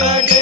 கடக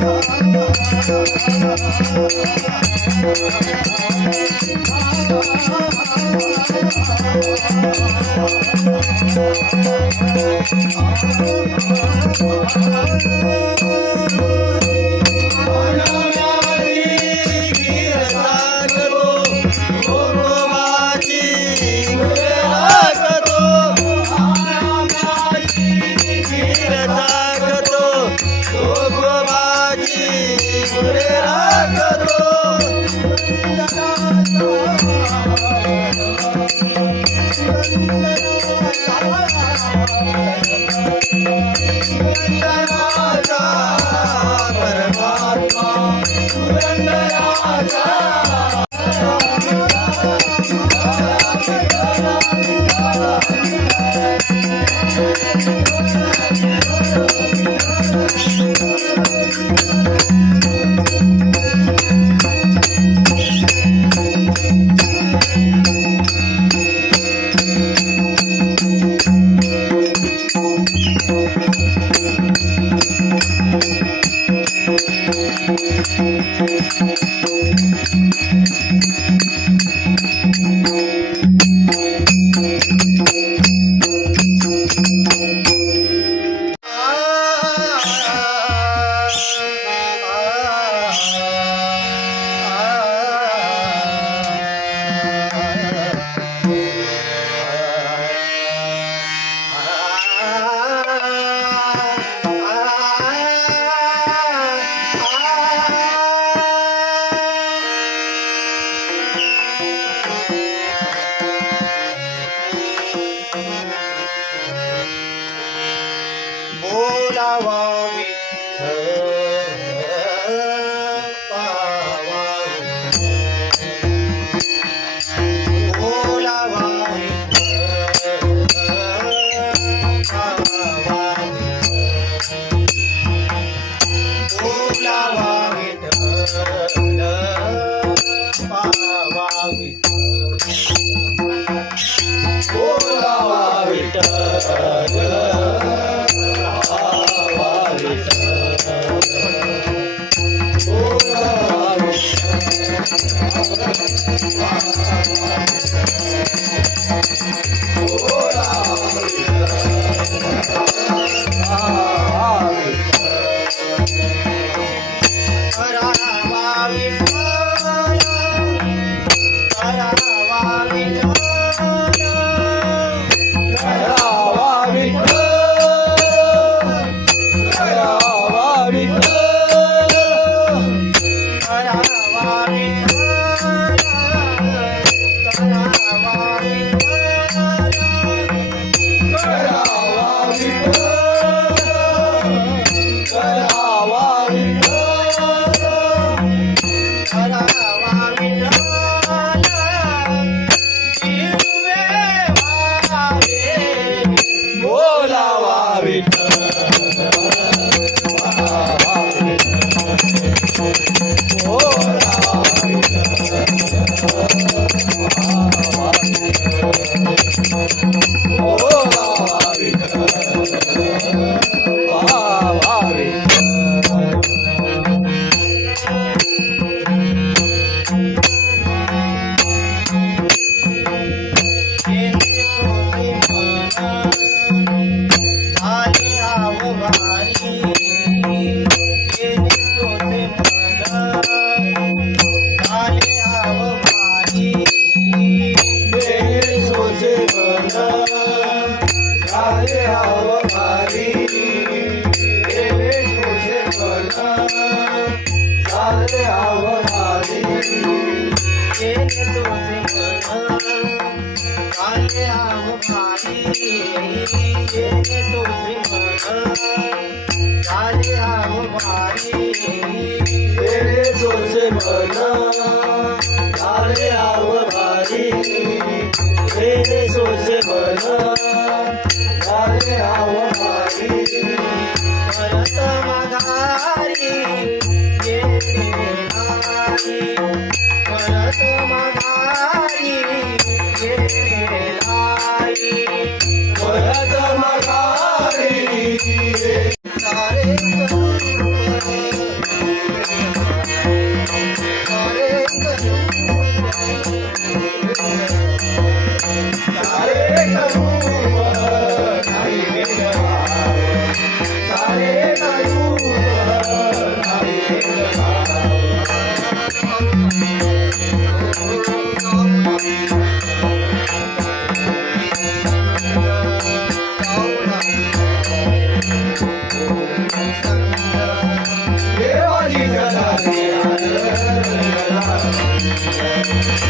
Thank you. Thank you.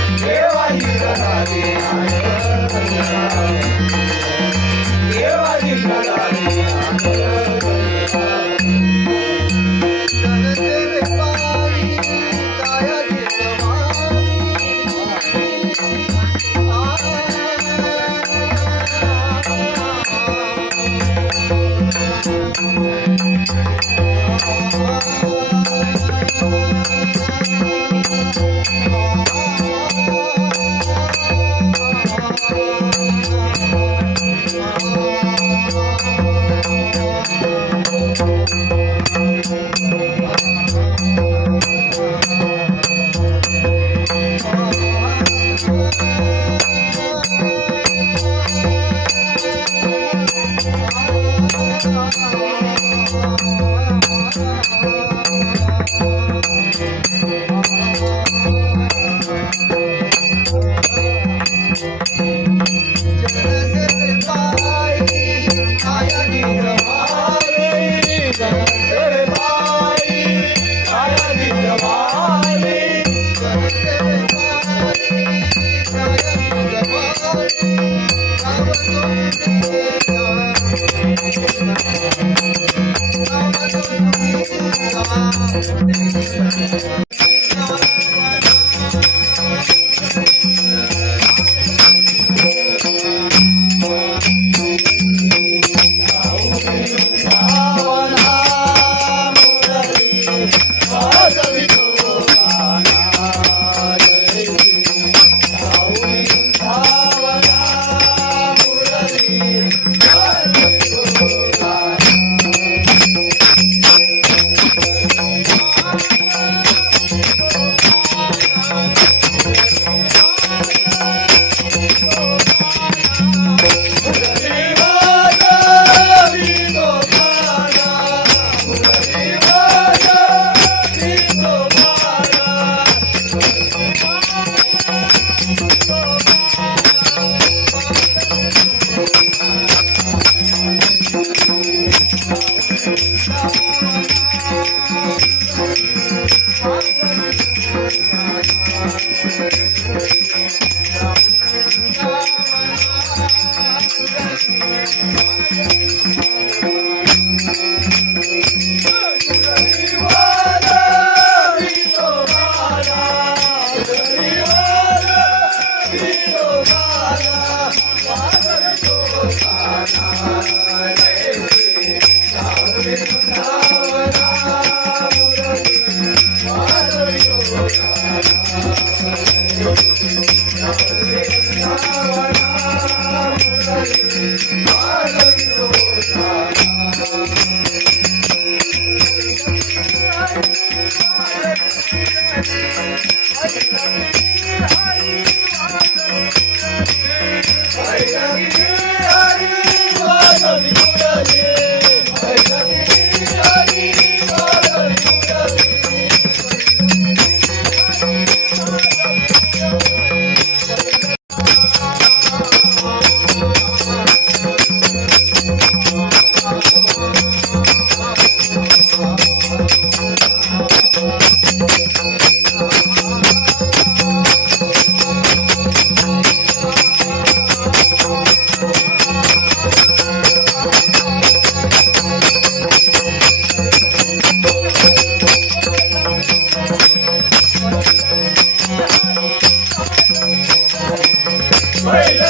Baila,